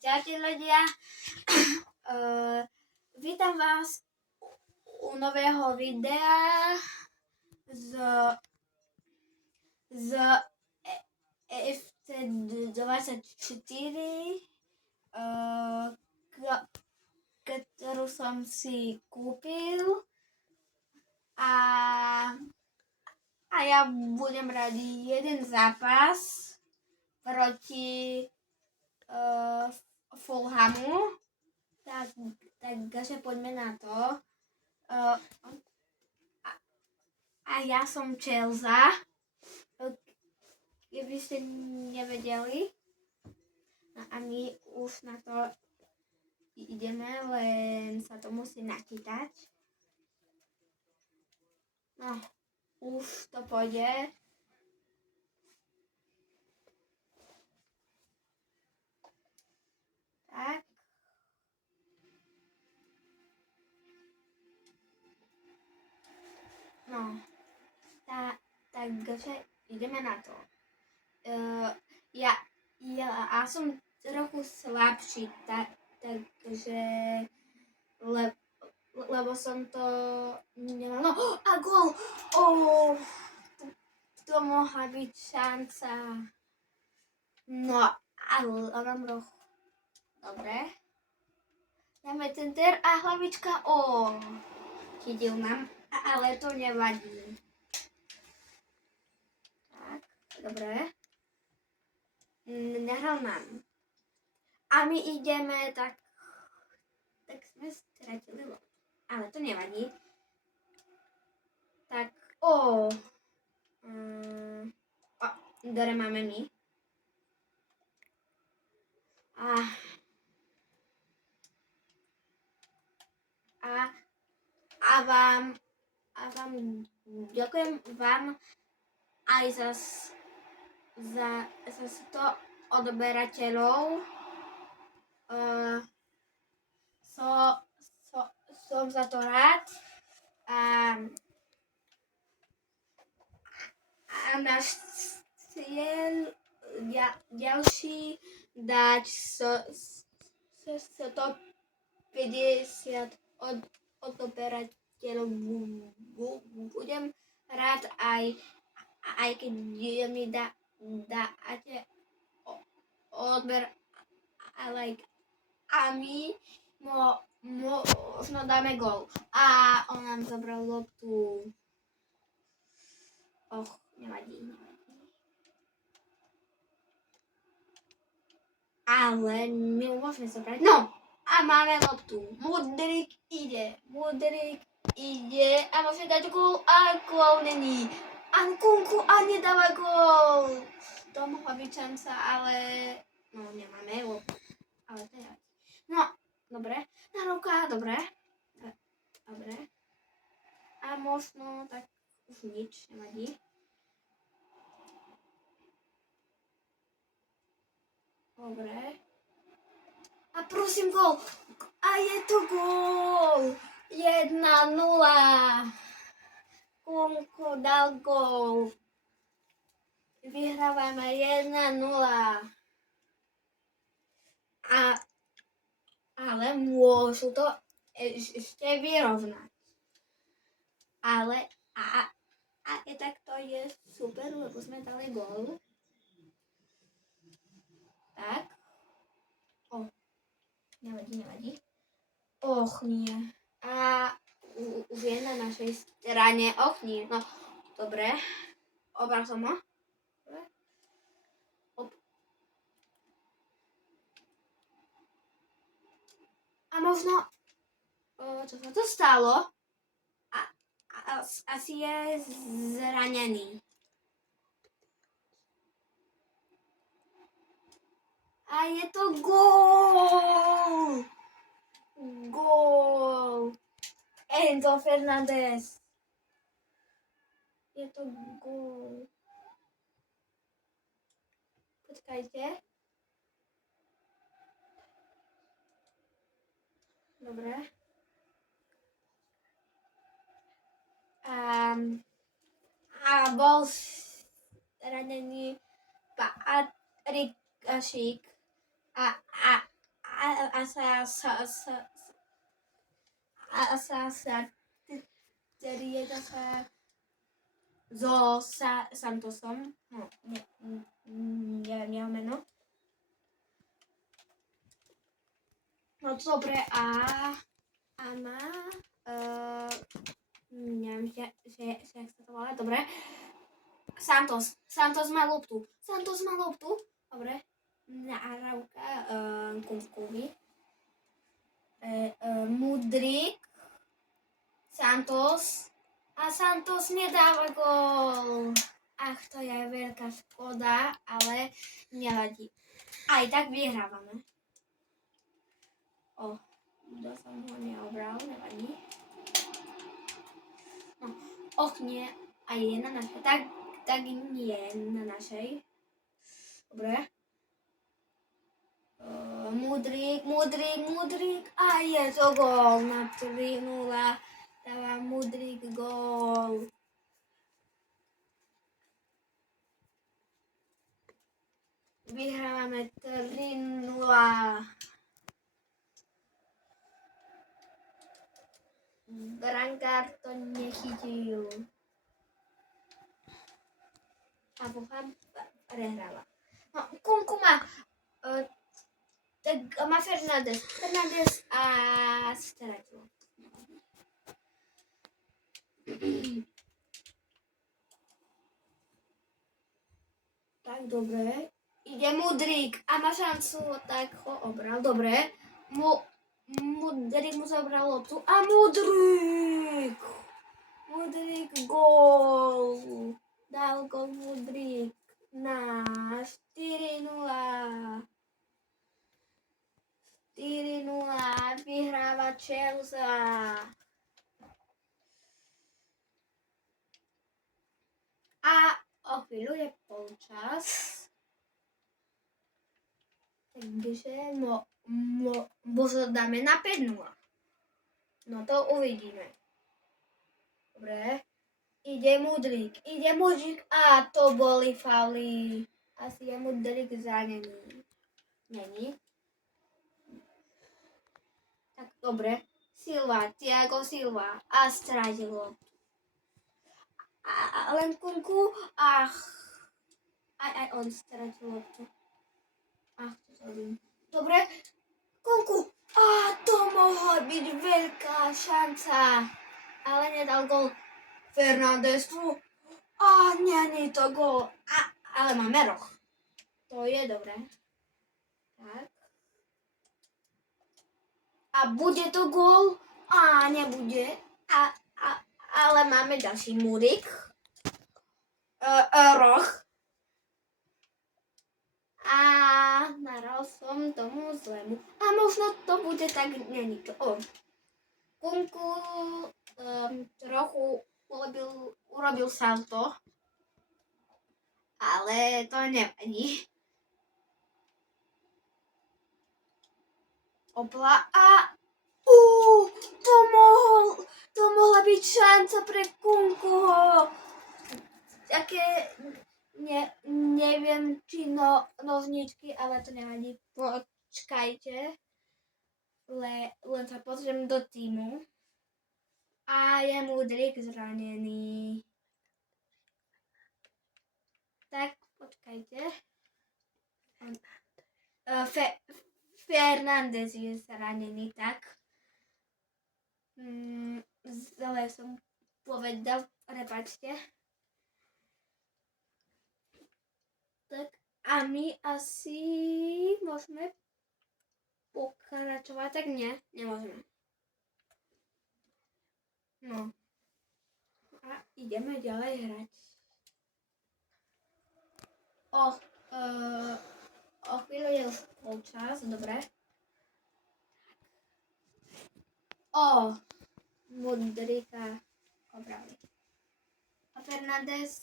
Čaute ľudia, vítam vás u nového videa z FC24, ktorú som si kúpil a ja budem hrať jeden zápas proti Fulhamu. Takže poďme na to. A ja som Chelsea, keby ste nevedeli. No a my už na to ideme, len sa to musí načítať. No, už to pôjde. Tak. No, takže ideme na to. Ja som trochu slabší, takže lebo som to nemal. No, a gól! To mohla byť šanca. No, ale mám roh. Dobre. Dáme center a hlavička. Chytil nám, ale to nevadí. Tak, dobre. Nahral nám. A my ideme, tak sme stratili loptu. Ale to nevadí. Tak, dore máme my. A vám ďakujem vám aj za 100 odberateľov. Som za to rád. A náš cieľ ďalší dať 150 odberateľov. Budem rád aj keď mi dáte odber a like. A my možno dáme gól. A on nám zabral loptu. Nevadí. Ale my môžeme zobrať. No! A máme loptu. Mudryk ide. A môže dať gól. A gól není. A Nkunku nedáva gól. To mohla byť šanca, ale nemáme loptu. Ale to je. No, dobre. Nahrávka, dobre. A možno tak už nič, nevadí. Dobre. A prosím gól. A je to gól. 1-0. Kunku dal gól. Vyhrávame 1-0. Ale môžu to ešte vyrovnať. Ale tak to je super, lebo sme dali gól. Tak. Nevadí. Nie. A už je na našej strane. Nie. No, dobre. Obral som ho. A možno, čo sa to stalo? Asi je zranený. A je to gól! Gól! Enzo Fernández. Je to gól. Počkajte. Dobre. A bol zranený Patrik Šík. trieda sa so Santosom. No, neviem jeho meno. No dobre, a má neviem, že jak sa to volá, dobre. Santos má loptu. Dobre. Nahrávka Kunkovi. Mudryk. Santos. A Santos nedáva gól. Ach, to je veľká škoda, ale nevadí. Aj tak vyhrávame. Kto som ho neobral, nevadí. No, nie. A je na našej. Tak nie na našej. Dobre. Mudryk. A je to gól na 3-0. Dáva Mudryk gól. Vyhrávame 3-0. Brankár to nechytil. A Boha prehráva. No, Kunku má tak má Fernández a stratil. Tak, dobre. Ide Mudryk a má šancu, tak ho obral. Dobre. Mudryk mu zabral loptu a Mudryk gól. Dal gól Mudryk na 4-0. 4-0 vyhráva Chelsea. A o chvíľu je polčas. Takže možno dáme na 5-0. No to uvidíme. Dobre. Ide Mudryk. A to boli fauly. Asi je Mudryk zranený. Není. Tak dobre. Thiago Silva. A stratilo. A len Kunku. Aj on stratil loptu. Dobre. Kunku. A to mohla byť veľká šanca. Ale nedal gól. Fernández tu. A nie je to gól. Ale máme roh. To je dobré. Tak. A bude to gól? A nebude. Ale máme ďalší Mudryk. Roh. A nahral som tomu zlému. A možno to bude tak niečo. Kunku trochu urobil salto. Ale to nevadí. Opla a to mohla byť šanca pre Kunkuho. Také neviem či nožničky, ale to nevadí. Počkajte. Len sa pozriem do týmu. A je Mudryk zranený. Tak, počkajte. Fernández je zranený, tak. Zle som povedal, prepáčte. Tak a my asi môžeme pokračovať, tak nie, nemôžeme. No. A ideme ďalej hrať. O chvíľu je už polčas, dobre. Mudryka obrali. A Fernández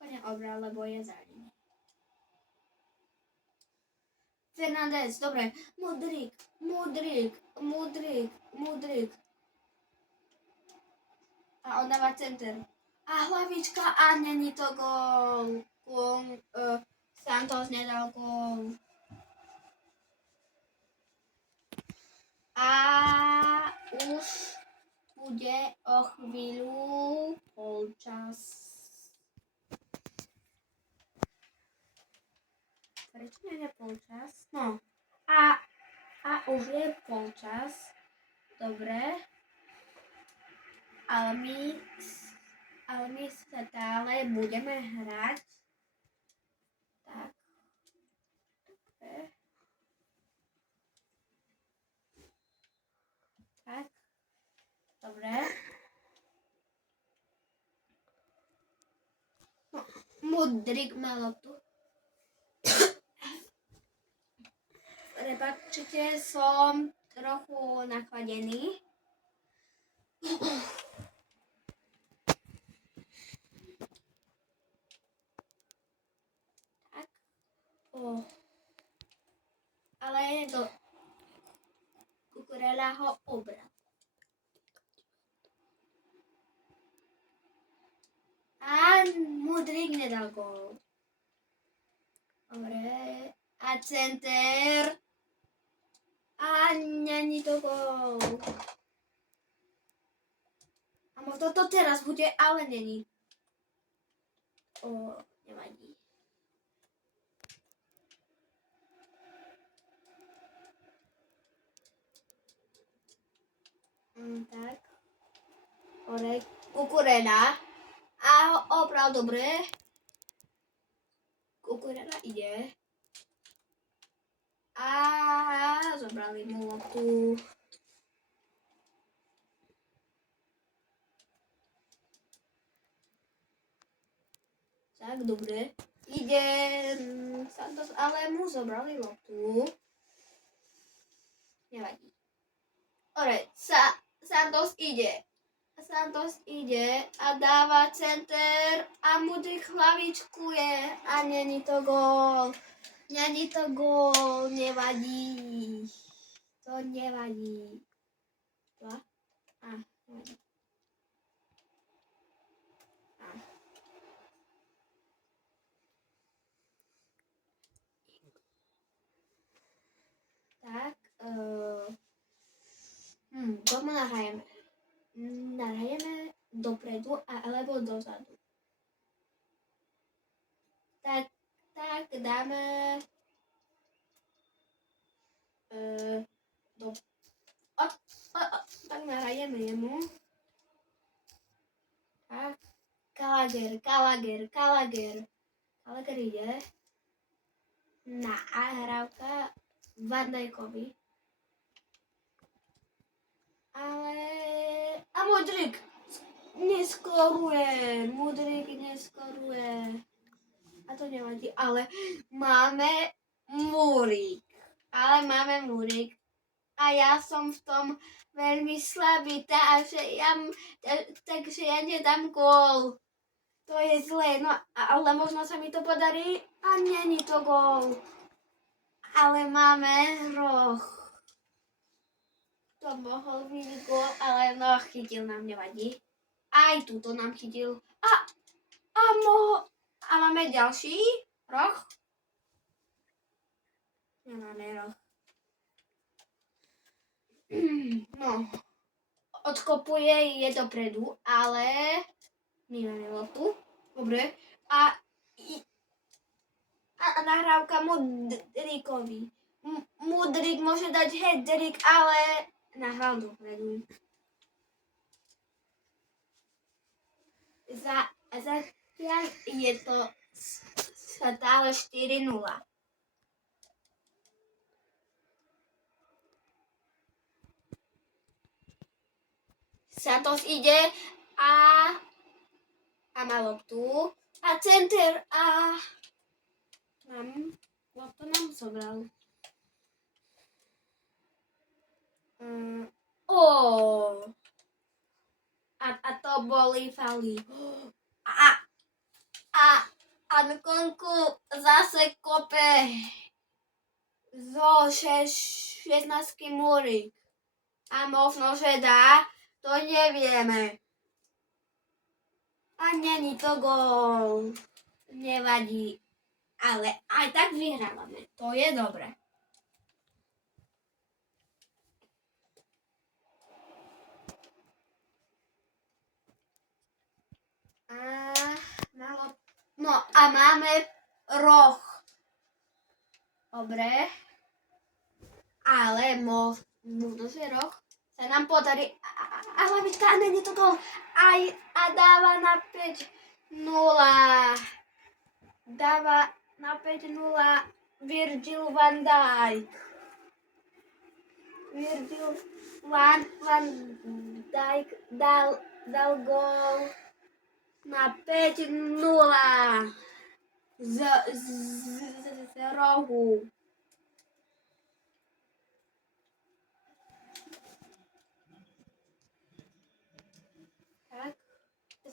ho neobral, lebo je zranený. Fernández, dobre. Mudryk. A on dáva center. A hlavička a není to gól. Santos nedal gól. bude o chvíľu polčas. Prečo nie je polčas? No. A už je polčas. Dobre. Ale my stále budeme hrať. Tak. Dobre. Tak. Dobre. No, Modrík má loptu. Prepáčte, som trochu nachladený. Tak. Ale to Kukurela ho obral. A Modrík nedal gól. Dobre. A center. A není to gól. A možno to teraz bude, ale není. Nevadí. Tak. Dobre. Kukurela. A obral dobre. Kukurela ide. A zobrali mu loptu. Tak, dobre. Ide Santos, ale mu zobrali loptu. Nevadí. Dobre, Santos ide a dáva center a Modrík hlavičkuje a není to gól. Není to gól, nevadí. To nevadí. Nevadí. Tak. Komu nahrajeme? Nahrajeme dopredu alebo dozadu. Tak dáme tak nahrajeme jemu. Tak. Gallagher ide. Nahrávka Van Dijkovi. A Modrík neskoruje. A to nevadí, ale máme Múrik. A ja som v tom veľmi slabý, takže ja nedám gól. To je zlé, no ale možno sa mi to podarí a není to gól. Ale máme roh. To mohol byť gól, ale no chytil nám, nevadí. Aj túto nám chytil. A máme ďalší roh? Nemáme roh. No, odkopuje, je dopredu, ale my máme loptu. Dobre. A nahrávka Modríkovi. Modrík môže dať hat-trick, ale nahral dopredu. Zatiaľ je to stále 4-0. Santos ide a má loptu. A center a loptu nám zobral. A to boli fauly. A Nkunku zase kope zo 16 Múrik. A možno, že dá, to nevieme. A není to gól. Nevadí. Ale aj tak vyhrávame. To je dobre. a máme roh. Dobre. Ale možno, že roh sa nám podarí. A hlavička, není to gol. A dáva na 5-0. Dáva na 5-0 Virgil van Dijk. Virgil van Dijk dal gol na 5-0 z rohu.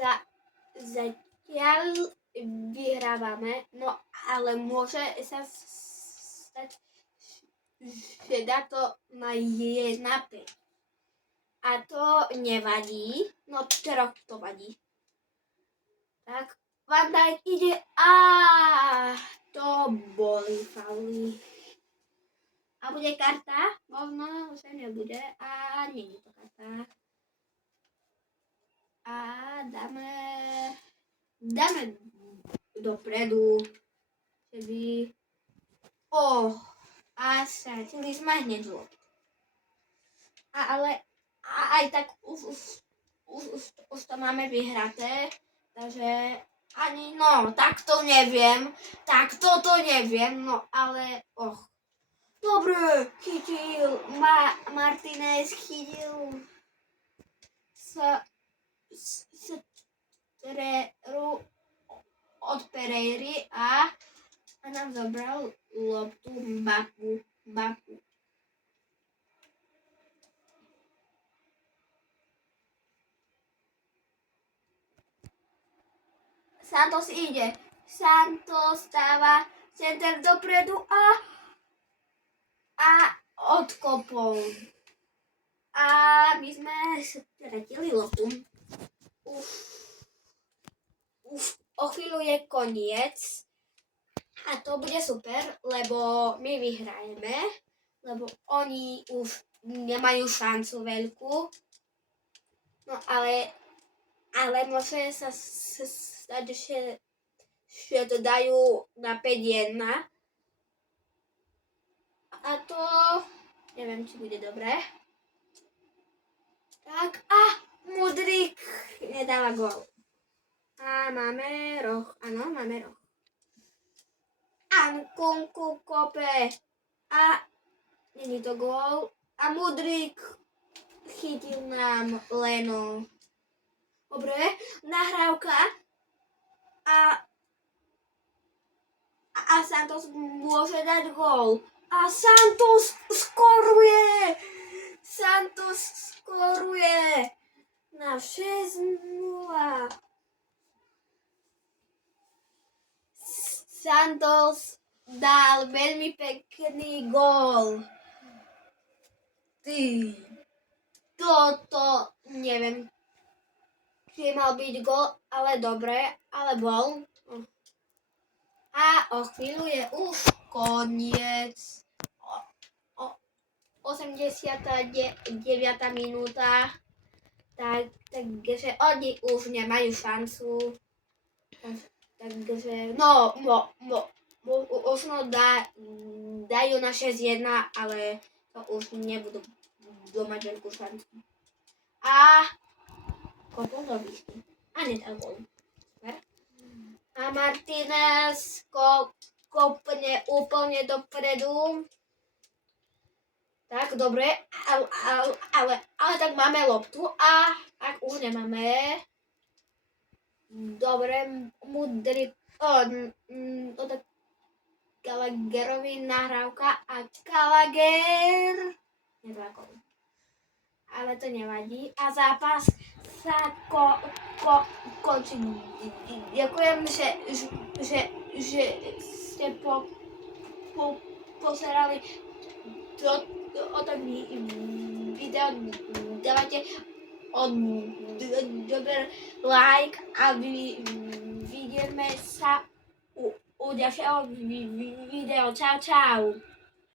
Tak. Zatiaľ vyhrávame, no ale môže sa stať, že dá to na 1-5. A to nevadí, no troch to vadí. Tak, Van Dijk ide a to boli fauly. A bude karta? Možno sa nebude a nie je to karta. A dáme dopredu. Keby... A stratili sme hneď loptu. Ale aj tak už to máme vyhraté. Takže ani, no, tak to neviem. Tak toto neviem, no ale, Dobre, chytil. Martinez chytil Treru od Pereiry a nám zobral loptu Mbappé. Santos ide. Santos dáva center dopredu a odkopol. A my sme stratili loptu. O chvíľu je koniec. A to bude super, lebo my vyhrajeme. Lebo oni už nemajú šancu veľkú. No ale môže sa stať, že to dajú na 5-1. A to neviem, či bude dobré. Tak Mudryk nedáva gól. A máme roh. Áno, máme roh. Nkunku kope. A není to gól. A Mudryk chytil nám Leno. Dobre, nahrávka. A Santos môže dať gól. A Santos skoruje na 6-0. Santos dal veľmi pekný gól. Toto neviem, či mal byť gól, ale dobre, ale bol. A o chvíľu je už koniec. 89. minúta. Takže oni už nemajú šancu. Takže možno dajú na 6-1, ale to už nebudú mať veľkú šancu. A kopol do výšky. A nedal gól. A Martinez kopne úplne dopredu. Tak, dobre, ale tak máme loptu a ak už nemáme, dobre, Mudryk od Gallagherovi nahrávka a Gallagher nedá gól. Ale to nevadí a zápas sa končí. Ďakujem, že ste pozerali o tom video. Dávajte dober like a vidíme sa u ďalšieho videa. Čau.